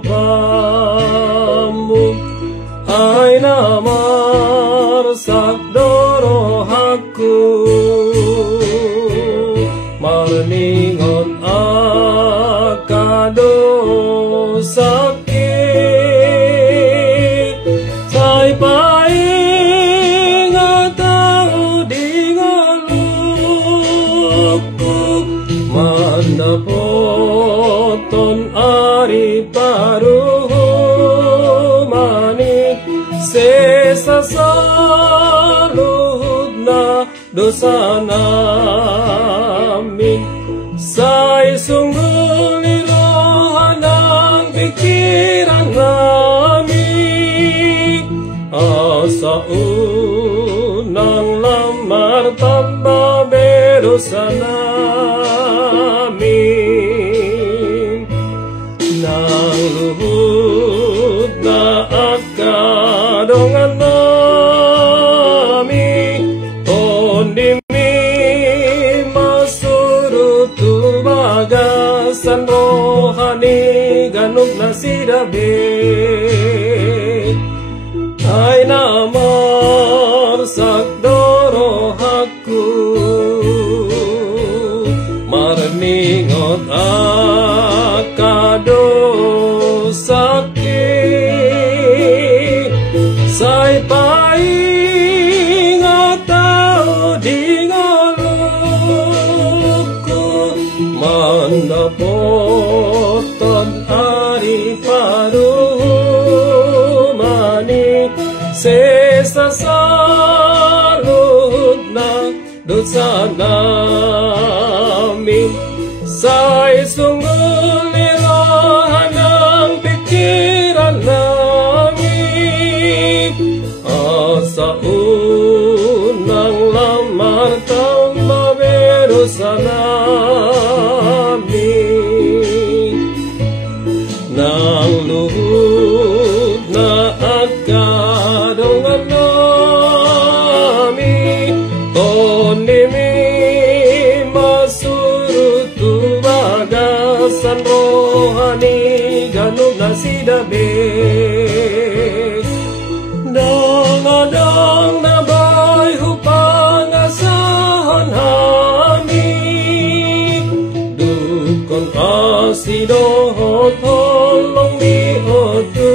pamuk ay namarsak dorohaku marningon akado sakit say paing atau dingalukku mandapoton ari paruhu manik sesa saluhud na dosa namin say sungguh lirohan ang pikiran namin asa unang lamar tambabero sa namin nang luhod na akadongan namin ondi bagasan rohani ganug na sidabe ay namarsak dorohaku marningot akado sakit say paing atau dingalukku mandapoton ari paruhu manik sesa saluhud na dosa namin say sungguh lirohan ang pikiran namin asa unang lamar tambabero sa namin nang luhod na akadongan namin tondi mi masurutu bagasan rohani ganug na sidabe dangadang na bay hupang asahan namin dukon asidohot holong miot Tuhan